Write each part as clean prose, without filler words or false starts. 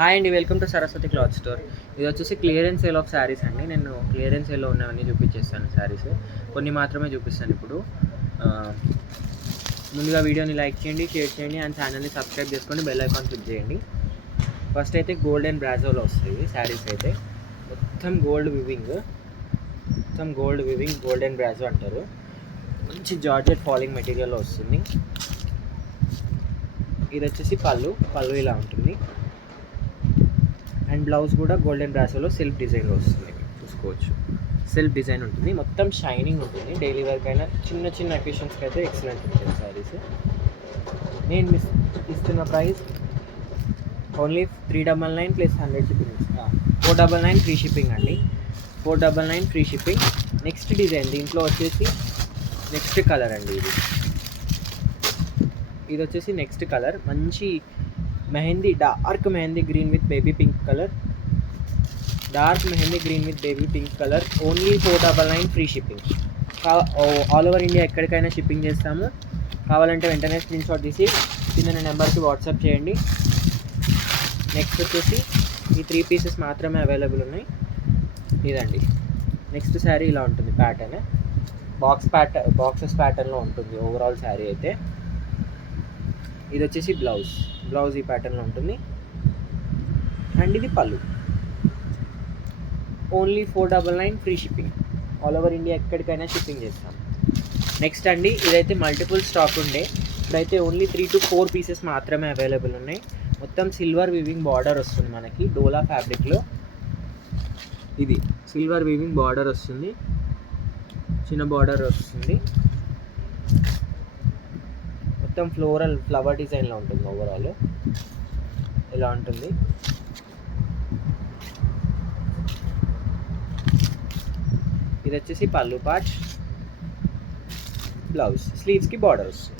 Hi అండి, welcome to Saraswati cloth store. ఇది వచ్చేసి క్లియరెన్స్ సేల్ ఆఫ్ శారీస్ అండి. నేను క్లియరెన్స్ సేల్లో ఉన్నవన్నీ చూపించేస్తాను. శారీస్ కొన్ని మాత్రమే చూపిస్తాను ఇప్పుడు. ముందుగా వీడియోని లైక్ చేయండి, షేర్ చేయండి అండ్ ఛానల్ని సబ్స్క్రైబ్ చేసుకొని బెల్ ఐకాన్ క్లిక్ చేయండి. ఫస్ట్ అయితే గోల్డ్ అండ్ బ్రాజోలో వస్తాయి శారీస్. అయితే మొత్తం గోల్డ్ వివింగ్, గోల్డ్ అండ్ బ్రాజో అంటారు. మంచి జార్జెట్ ఫాలింగ్ మెటీరియల్లో వస్తుంది. ఇది వచ్చేసి పళ్ళు ఇలా ఉంటుంది. అండ్ బ్లౌజ్ కూడా గోల్డెన్ బ్రాసోలో సెల్ఫ్ డిజైన్లో వస్తుంది. చూసుకోవచ్చు, సెల్ఫ్ డిజైన్ ఉంటుంది. మొత్తం షైనింగ్ ఉంటుంది. డైలీ వర్క్ అయినా చిన్న చిన్న అకేషన్స్కి అయితే ఎక్సలెంట్ ఉంటుంది శారీస్. నేను ఇస్తున్న price only 399 plus 100 shipping. 499 free shipping అండి. 499 ఫ్రీ షిప్పింగ్. నెక్స్ట్ డిజైన్ దీంట్లో వచ్చేసి నెక్స్ట్ కలర్ అండి. ఇది వచ్చేసి నెక్స్ట్ కలర్. మంచి mehndi, dark mehndi green with baby pink colour. Only 499 free shipping. All over India ఎక్కడికైనా షిప్పింగ్ చేస్తాము. కావాలంటే వెంటనే స్క్రీన్ షాట్ తీసి కింద నెంబర్కి వాట్సాప్ చేయండి. నెక్స్ట్ వచ్చేసి ఈ 3 పీసెస్ మాత్రమే అవైలబుల్ ఉన్నాయి. ఇదండి నెక్స్ట్ శారీ. ఇలా ఉంటుంది ప్యాటర్న్. బాక్సెస్ ప్యాటర్న్లో ఉంటుంది ఓవరాల్ శారీ అయితే. ఇది వచ్చేసి బ్లౌజ్ ఈ ప్యాటర్న్లో ఉంటుంది. అండ్ ఇది పళ్ళు. Only 499 free shipping. All over India ఎక్కడికైనా షిప్పింగ్ చేస్తాం. నెక్స్ట్ అండి, ఇదైతే మల్టిపుల్ స్టాక్ ఉండే. ఇప్పుడైతే ఓన్లీ 3 to 4 పీసెస్ మాత్రమే అవైలబుల్ ఉన్నాయి. మొత్తం సిల్వర్ వీవింగ్ బార్డర్ వస్తుంది మనకి డోలా ఫ్యాబ్రిక్లో. ఇది సిల్వర్ వీవింగ్ బార్డర్ వస్తుంది, చిన్న బార్డర్ వస్తుంది. మొత్తం ఫ్లవర్ డిజైన్లో ఉంటుంది. ఓవరాల్ ఇలా ఉంటుంది. ఇది వచ్చేసి పళ్ళు పార్ట్, బ్లౌజ్, స్లీవ్స్కి బార్డర్ వస్తుంది.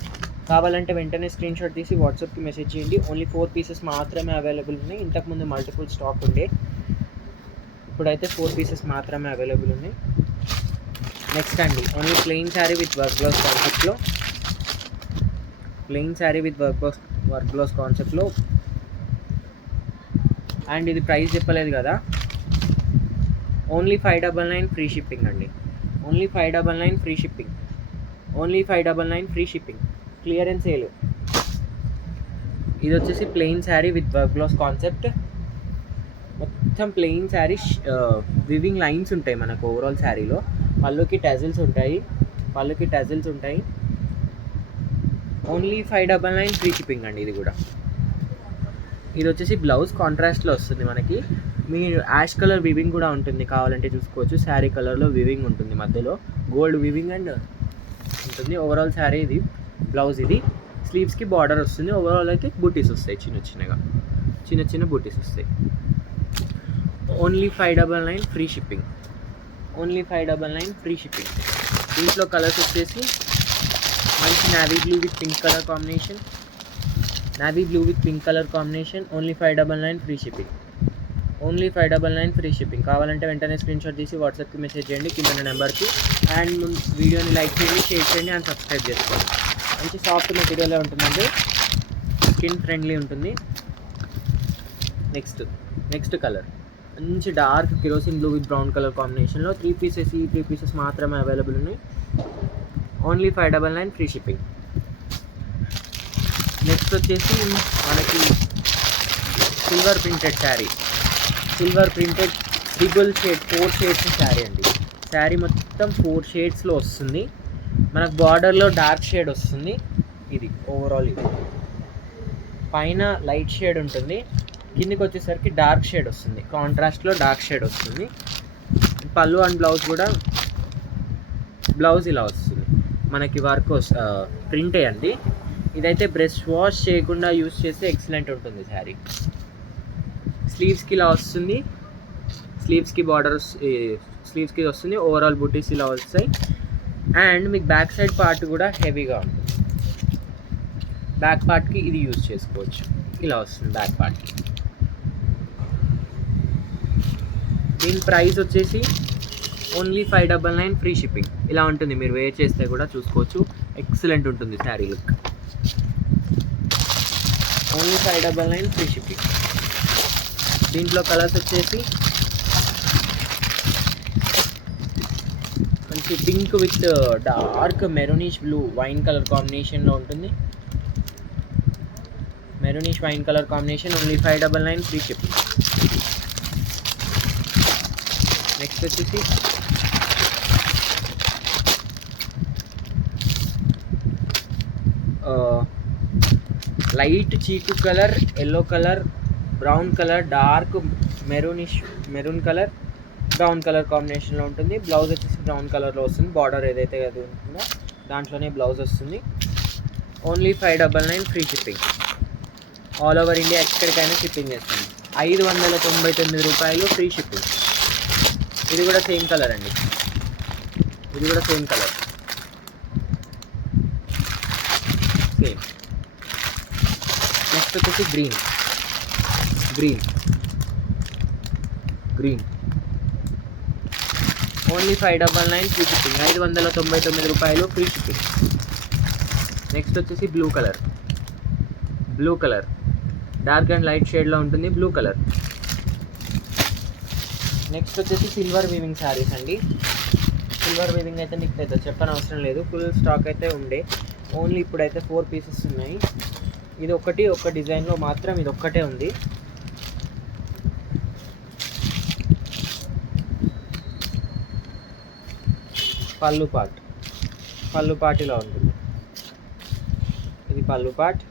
కావాలంటే వెంటనే స్క్రీన్ షాట్ తీసి వాట్సాప్కి మెసేజ్ చేయండి. ఓన్లీ 4 పీసెస్ మాత్రమే అవైలబుల్ ఉన్నాయి. ఇంతకుముందు మల్టిపుల్ స్టాక్ ఉండే, ఇప్పుడైతే 4 పీసెస్ మాత్రమే అవైలబుల్ ఉన్నాయి. నెక్స్ట్ అండి, only plain sari with work blouse కాన్సెప్ట్లో. వర్క్ బ్లౌజ్ కాన్సెప్ట్లో. అండ్ ఇది ప్రైస్ చెప్పలేదు కదా. ఓన్లీ 599 ఫ్రీ షిప్పింగ్ అండి. Only 599 free shipping. Clearance sale. ఇది వచ్చేసి plain sari with work blouse concept. మొత్తం ప్లెయిన్ శారీ, వివింగ్ లైన్స్ ఉంటాయి మనకు ఓవరాల్ శారీలో. పళ్ళుకి టజిల్స్ ఉంటాయి. ఓన్లీ 599 ఫ్రీ షిప్పింగ్ అండి. ఇది కూడా. ఇది వచ్చేసి బ్లౌజ్ కాంట్రాస్ట్లో వస్తుంది మనకి. మీరు యాష్ కలర్ వివింగ్ కూడా ఉంటుంది, కావాలంటే చూసుకోవచ్చు. శారీ కలర్లో వివింగ్ ఉంటుంది, మధ్యలో గోల్డ్ వివింగ్ అండ్ ఉంటుంది. ఓవరాల్ శారీ ఇది. బ్లౌజ్ ఇది. స్లీవ్స్కి బార్డర్ వస్తుంది. ఓవరాల్ అయితే బూటీస్ వస్తాయి, చిన్న బూటీస్ వస్తాయి. Only 599 free shipping. దీంట్లో కలర్స్ వచ్చేసి మంచి navy blue with pink colour combination. Only 599 free shipping. కావాలంటే వెంటనే స్క్రీన్ షాట్ తీసి వాట్సాప్కి మెసేజ్ చేయండి కింద నెంబర్కి. అండ్ వీడియోని లైక్ చేయండి, షేర్ చేయండి అండ్ సబ్స్క్రైబ్ చేసుకోండి. మంచి సాఫ్ట్ మెటీరియల్ ఉంటుందండి, స్కిన్ ఫ్రెండ్లీ ఉంటుంది. నెక్స్ట్ కలర్ మంచి dark kerosene blue with brown colour కాంబినేషన్లో 3 పీసెస్ మాత్రమే అవైలబుల్ ఉన్నాయి. Only 599 free shipping. నెక్స్ట్ వచ్చేసి మనకి silver printed triple shade 4 shades sari అండి. శారీ మొత్తం 4 షేడ్స్లో వస్తుంది. మనకు బార్డర్లో డార్క్ షేడ్ వస్తుంది. ఇది ఓవరాల్. ఇది పైన లైట్ షేడ్ ఉంటుంది, కిందికి వచ్చేసరికి డార్క్ షేడ్ వస్తుంది. కాంట్రాస్ట్లో డార్క్ షేడ్ వస్తుంది. పళ్ళు అండ్ బ్లౌజ్ ఇలా వస్తుంది మనకి. వర్క్ ప్రింటే అండి. ఇదైతే బ్రష్ వాష్ చేయకుండా యూస్ చేస్తే ఎక్సలెంట్ ఉంటుంది శారీ. స్లీవ్స్కి ఇలా వస్తుంది, స్లీవ్స్కి వస్తుంది. ఓవరాల్ బూటీస్ ఇలా వస్తాయి. అండ్ మీకు బ్యాక్ సైడ్ పార్ట్ కూడా హెవీగా ఉంటుంది. బ్యాక్ పార్ట్కి ఇది యూజ్ చేసుకోవచ్చు. ఇలా వస్తుంది బ్యాక్ పార్ట్కి. దీని ప్రైస్ వచ్చేసి ఓన్లీ 599 ఫ్రీ షిప్పింగ్. ఇలా ఉంటుంది, మీరు వేర్ చేస్తే కూడా చూసుకోవచ్చు. ఎక్సలెంట్ ఉంటుంది sari look. Only 599 free shipping. దీంట్లో కలర్స్ వచ్చేసి మంచి pink with dark maroonish blue wine colour కాంబినేషన్లో ఉంటుంది. Maroonish wine colour combination. Only 599 free shipping. Next వచ్చేసి లైట్ చీకు colour, yellow colour, brown colour, dark maroon colour, brown colour కాంబినేషన్లో ఉంటుంది. Blouse వచ్చేసి బ్రౌన్ కలర్లో వస్తుంది. బార్డర్ ఏదైతే అది ఉంటుందో దాంట్లోనే బ్లౌజ్ వస్తుంది. Only 599 free shipping. All over India ఎక్కడికైనా షిప్పింగ్ చేస్తుంది. 599 రూపాయలు ఫ్రీ షిప్పింగ్. ఇది కూడా సేమ్ కలర్ అండి. ఇది కూడా సేమ్ కలర్, సేమ్. నెక్స్ట్ వచ్చేసి గ్రీన్. Only 599 free shipping. 599 రూపాయలు ఫ్రీ షిప్పింగ్. నెక్స్ట్ వచ్చేసి blue colour dark and light షేడ్లో ఉంటుంది. Blue colour. నెక్స్ట్ వచ్చేసి సిల్వర్ వీవింగ్ శారీస్ అండి. సిల్వర్ వీవింగ్ అయితే మీకు పెద్ద చెప్పని అవసరం లేదు, ఫుల్ స్టాక్ అయితే ఉండే. ఓన్లీ ఇప్పుడైతే 4 పీసెస్ ఉన్నాయి. ఇది ఒక డిజైన్లో మాత్రం ఇది ఒక్కటే ఉంది. పళ్ళు పార్ట్ ఇలా ఉంటుంది. ఇది పళ్ళు పార్ట్.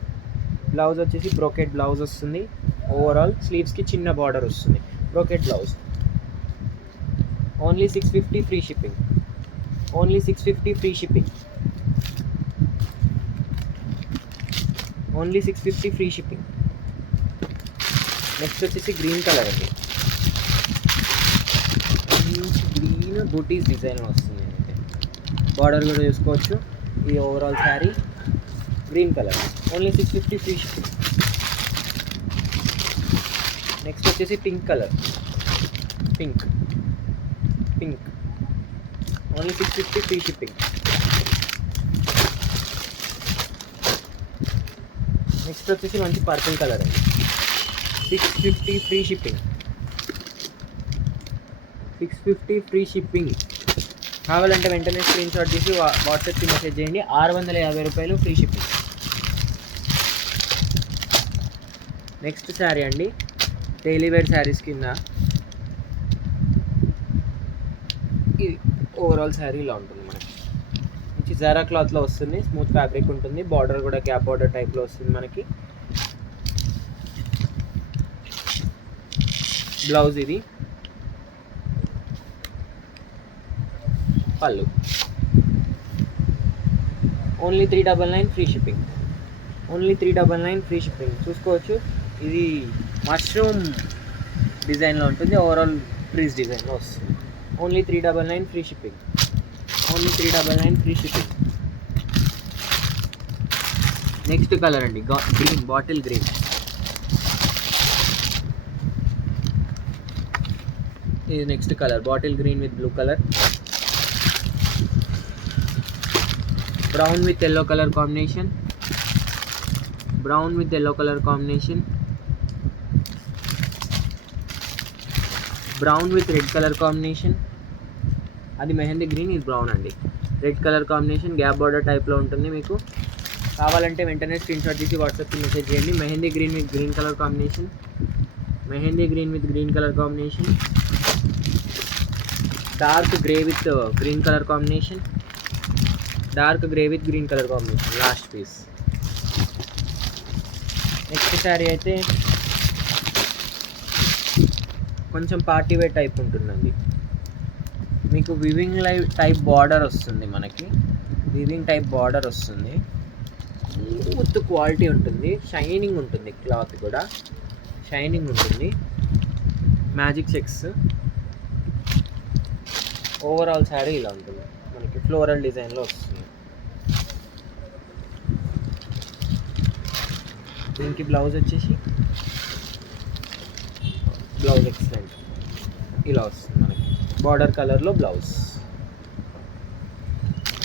బ్లౌజ్ వచ్చేసి బ్రోకెట్ బ్లౌజ్ వస్తుంది. ఓవరాల్ స్లీవ్స్కి చిన్న బార్డర్ వస్తుంది. Brocade blouse. Only 650 free shipping. Only 650 free shipping. Only 650 free shipping. Next వచ్చేసి గ్రీన్ కలర్ అండి. గ్రీన్ బూటీస్ డిజైన్ వస్తుంది. అయితే బార్డర్ కూడా చూసుకోవచ్చు. ఈ overall sari green colour. Only 650 free shipping. Next వచ్చేసి pink colour. Pink only 650 free shipping. Next వచ్చేసి మంచి పర్పుల్ కలర్ అండి. 650 ఫ్రీ షిప్పింగ్. 650 free shipping. కావాలంటే వెంటనే స్క్రీన్ షాట్ తీసి వాట్సాప్కి మెసేజ్ చేయండి. 650 రూపాయలు ఫ్రీ షిప్పింగ్. నెక్స్ట్ శారీ అండి, డైలీ వేర్ శారీస్ కింద ఇది ఓవరాల్ శారీ ఇలా ఉంటుంది. మనకి మంచి జారా క్లాత్లో వస్తుంది. స్మూత్ ఫ్యాబ్రిక్ ఉంటుంది. బార్డర్ కూడా గ్యాప్ బార్డర్ టైప్లో వస్తుంది మనకి. బ్లౌజ్ ఇది. పళ్ళు. Only 399 free shipping. Only 399 free shipping. చూసుకోవచ్చు, ఇది మష్రూమ్ డిజైన్లో ఉంటుంది. ఓవరాల్ ఫ్రీజ్ డిజైన్లో వస్తుంది. Only 399 free shipping. Only 399 free shipping. Next colour అండి, గ్రీన్, బాటిల్ గ్రీన్. ఇది next colour, bottle green with blue colour. Brown with yellow colour combination. Brown with yellow colour combination. Brown with red colour combination. అది mehndi green, ఇది brown అండి. Red colour combination gap border టైప్లో ఉంటుంది. మీకు కావాలంటే వెంటనే screen shot తీసి వాట్సాప్కి మెసేజ్ చేయండి. Mehndi green with green colour combination. Mehndi green with green colour combination. Dark grey with green colour combination. Dark grey with green colour combination. Last piece. Next sari అయితే కొంచెం పార్టీ వేర్ టైప్ ఉంటుందండి. మీకు weaving type border వస్తుంది. మనకి weaving type border వస్తుంది. Smooth quality ఉంటుంది. Shining ఉంటుంది. Cloth కూడా షైనింగ్ ఉంటుంది. Magic checks. ఓవరాల్ శారీ ఇలా ఉంటుంది. మనకి ఫ్లోరల్ డిజైన్లో వస్తుంది. దీనికి బ్లౌజ్ వచ్చేసి బ్లౌజ్ ఎక్సలెంట్ ఇలా వస్తుంది. మనకి బార్డర్ కలర్లో blouse.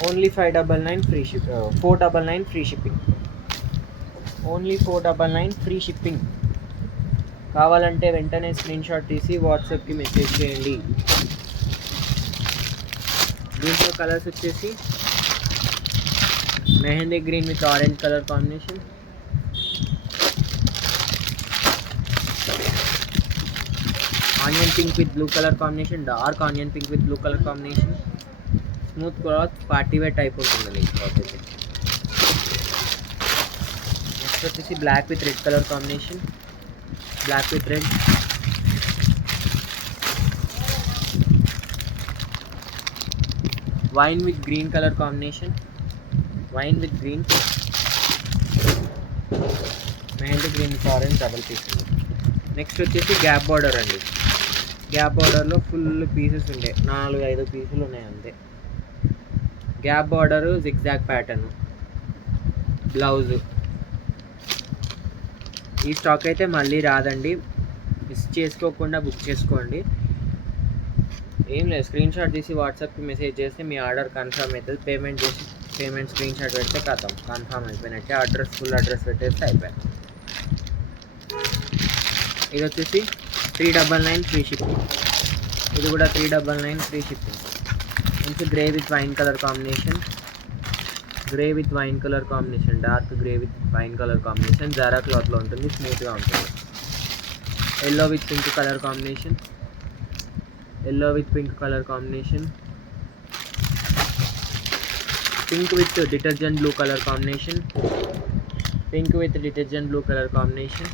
Only 599 free ship. 499 free shipping. Only 499 free shipping. కావాలంటే వెంటనే స్క్రీన్ షాట్ తీసి వాట్సాప్కి మెసేజ్ చేయండి. దీంట్లో కలర్స్ వచ్చేసి mehndi green with orange colour combination, onion pink with blue colour combination, dark onion pink with blue colour combination, smooth cloth party wear type ఉంటుందండి ఈ cloth అయితే. నెక్స్ట్ వచ్చేసి black with red colour combination, black with red, wine with green colour combination, wine with green, mehndi green with orange double piece ఉంది. Next వచ్చేసి gap border అండి. Gap బార్డర్లో full pieces ఉండే 4-5 పీసులు ఉన్నాయి అంతే. Gap border zigzag pattern, blouse. ఈ stock అయితే మళ్ళీ రాదండి, మిస్ చేసుకోకుండా బుక్ చేసుకోండి. ఏం లేదు, స్క్రీన్ షాట్ తీసి వాట్సాప్కి మెసేజ్ చేస్తే మీ ఆర్డర్ కన్ఫర్మ్ అవుతుంది. పేమెంట్ స్క్రీన్ షాట్ పెడితే కథం కన్ఫర్మ్ అయిపోయినట్టే. ఫుల్ అడ్రస్ పెట్టేస్తే అయిపోయింది. ఇది వచ్చేసి 399 ఫ్రీ షిప్పింగ్. ఇది కూడా 399 ఫ్రీ షిప్పింగ్. మంచి grey with wine colour combination, grey with wine colour combination, dark grey with wine colour combination. Zara క్లాత్లో ఉంటుంది, స్మూత్గా ఉంటుంది. Yellow with pink colour combination, yellow with pink colour combination, pink with detergent blue colour combination, pink with detergent blue colour combination,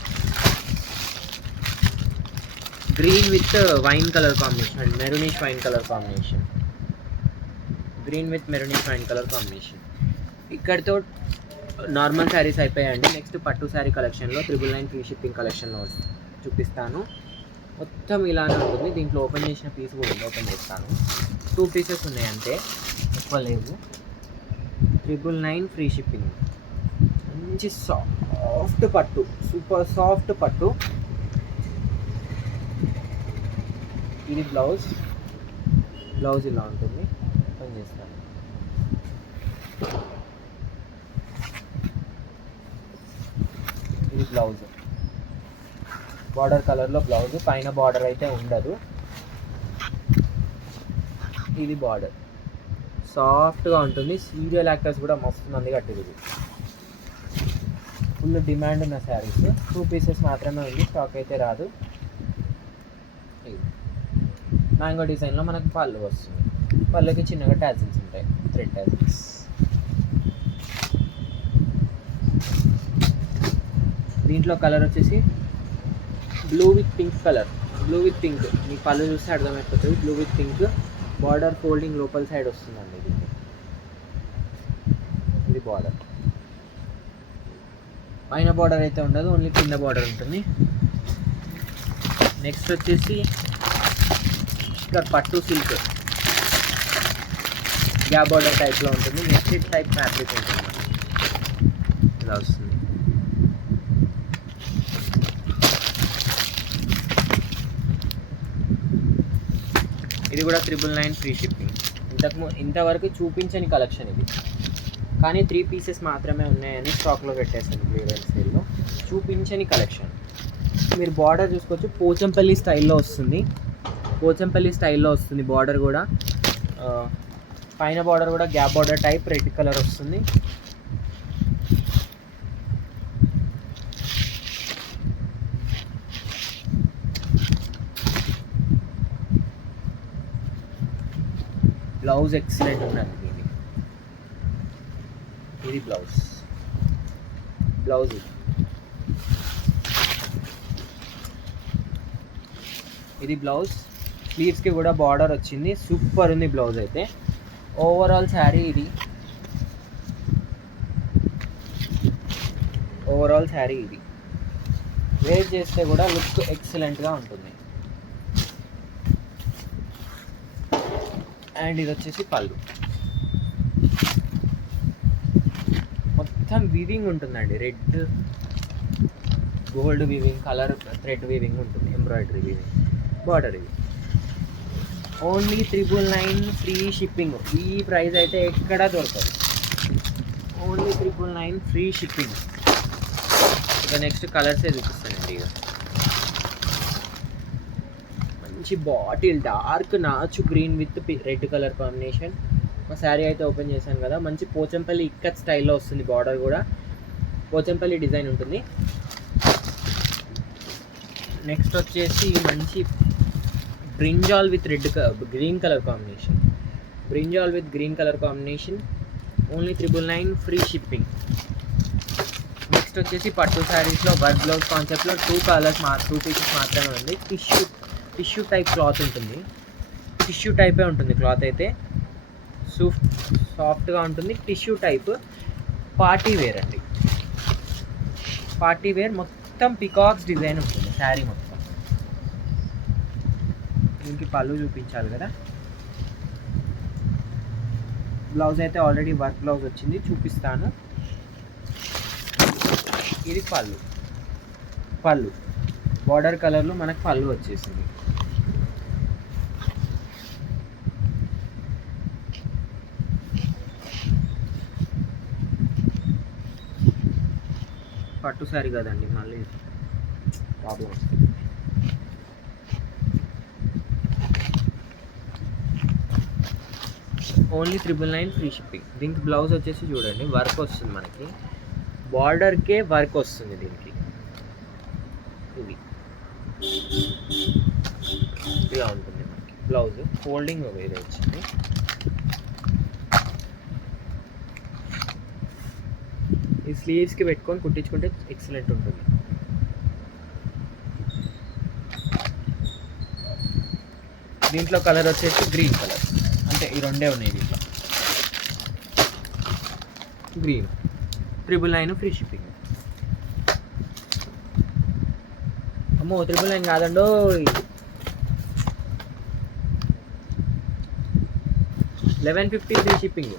green with wine colour combination and maroonish wine colour combination, green with maroonish wine colour combination. ఇక్కడితో normal saris అయిపోయాయండి. Next పట్టు శారీ కలెక్షన్లో 999 free shipping కలెక్షన్లో చూపిస్తాను. మొత్తం ఇలానే ఉంటుంది. దీంట్లో ఓపెన్ చేసిన పీస్ కూడా ఉంది, ఓపెన్ చేస్తాను. 2 పీసెస్ ఉన్నాయి అంతే, ఎక్కువ లేవు. 999 ఫ్రీ షిప్పింగ్. మంచి సాఫ్ట్ పట్టు, సూపర్ సాఫ్ట్ పట్టు. ఇది బ్లౌజ్ ఇలా ఉంటుంది, ఓపెన్ చేస్తాను. ఇది బ్లౌజ్, బార్డర్ కలర్లో బ్లౌజ్, పైన బార్డర్ అయితే ఉండదు. ఇది బార్డర్ సాఫ్ట్గా ఉంటుంది. సీరియల్ యాక్టర్స్ కూడా మస్తు మంది కట్టింది. ఇది ఫుల్ డిమాండ్ ఉన్న శారీస్. 2 పీసెస్ మాత్రమే ఉంది, స్టాక్ అయితే రాదు. మ్యాంగో డిజైన్లో మనకు పళ్ళు వస్తుంది. పళ్ళుకి చిన్నగా టాజిల్స్ ఉంటాయి, థ్రెడ్ టాజిల్స్. దీంట్లో కలర్ వచ్చేసి blue with pink colour, blue with pink. మీ పళ్ళు చూస్తే అర్థమైపోతుంది. Blue with pink, border folding లోపల సైడ్ వస్తుందండి. ఇది బార్డర్, పైన బార్డర్ అయితే ఉండదు, ఓన్లీ కింద బార్డర్ ఉంటుంది. నెక్స్ట్ వచ్చేసి ఇక్కడ పట్టు సిల్క్ గ్యాప్ బార్డర్ టైప్లో ఉంటుంది. నెక్స్ట్ టైప్ ఫ్యాబ్రిక్ ఉంటుంది, ఇలా వస్తుంది. ఇది కూడా 999 ఫ్రీ షిప్పింగ్. ఇంతవరకు చూపించని కలెక్షన్ ఇది, కానీ 3 పీసెస్ మాత్రమే ఉన్నాయని స్టాక్లో పెట్టేసాను క్లియరెన్స్ సేల్లో. చూపించని కలెక్షన్. మీరు బార్డర్ చూసుకోవచ్చు, పోచంపల్లి స్టైల్లో వస్తుంది. బార్డర్ కూడా, పైన బార్డర్ కూడా gap border type red colour వస్తుంది. బ్లౌజ్ ఎక్సలెంట్ ఉన్నది. ఇది బ్లౌజ్ ఇది బ్లౌజ్. స్లీవ్స్కి కూడా బార్డర్ వచ్చింది, సూపర్ ఉంది బ్లౌజ్ అయితే. ఓవరాల్ శారీ ఇది. వేర్ చేస్తే కూడా లుక్ ఎక్సలెంట్గా ఉంటుంది. అండ్ ఇది వచ్చేసి పళ్ళు. మొత్తం వీవింగ్ ఉంటుందండి, red gold weaving, colour thread weaving ఉంటుంది, ఎంబ్రాయిడరీ వీవింగ్. బార్డర్ ఇది ఓన్లీ 999 ఫ్రీ షిప్పింగ్. ఈ ప్రైస్ అయితే ఎక్కడా దొరకదు. Only 999 free shipping. ఇక నెక్స్ట్ కలర్సే చూపిస్తానండి. ఇక మంచి బాటిల్ డార్క్ నాచు green with red colour combination. మా శారీ అయితే ఓపెన్ చేశాను కదా, మంచి పోచంపల్లి ఇక్కత్ స్టైల్లో వస్తుంది. బార్డర్ కూడా పోచంపల్లి డిజైన్ ఉంటుంది. నెక్స్ట్ వచ్చేసి మంచి brinjal with green colour combination. Brinjal with green colour combination, only 999 free shipping. Next వచ్చేసి పట్టు శారీస్లో వర్క్ బ్లౌజ్ కాన్సెప్ట్లో 2 పీసెస్ మాత్రమే ఉంది. టిష్యూ టైప్ క్లాత్ ఉంటుంది. టిష్యూ టైపే ఉంటుంది క్లాత్ అయితే, సాఫ్ట్గా ఉంటుంది. టిష్యూ టైప్ పార్టీ వేర్ అండి. పార్టీ వేర్ మొత్తం పికాక్స్ డిజైన్ ఉంటుంది శారీ మొత్తం. దీనికి పళ్ళు చూపించాలి కదా. బ్లౌజ్ అయితే ఆల్రెడీ వర్క్ బ్లౌజ్ వచ్చింది, చూపిస్తాను. ఇది పళ్ళు బార్డర్ కలర్లో మనకు పళ్ళు వచ్చేసింది. పట్టు శారీ కదండి, మళ్ళీ ప్రాబ్లం వస్తుంది. Only 999 free shipping. దీనికి బ్లౌజ్ వచ్చేసి చూడండి వర్క్ వస్తుంది మనకి, బార్డర్కే వర్క్ వస్తుంది దీనికి. ఇది ఇలా ఉంటుంది మనకి బ్లౌజ్. ఫోల్డింగ్ వేరే వచ్చింది. ఈ స్లీవ్స్కి పెట్టుకొని కుట్టించుకుంటే ఎక్సలెంట్ ఉంటుంది. దీంట్లో కలర్ వచ్చేసి గ్రీన్ కలర్, అంటే ఈ రెండే ఉన్నాయి దీంట్లో. Green 999 free shipping. అమ్మో 999 కాదండో, 1150 free shipping.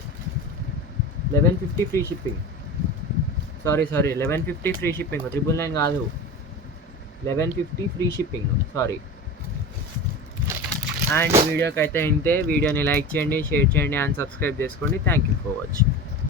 1150 free shipping. Sorry 1150 free shipping, 999 కాదు, 1150 ఫ్రీ షిప్పింగ్. సారీ. అండ్ వీడియోకి అయితే ఇంతే. వీడియోని లైక్ చేయండి, షేర్ చేయండి అండ్ సబ్స్క్రైబ్ చేసుకోండి. Thank you for watching.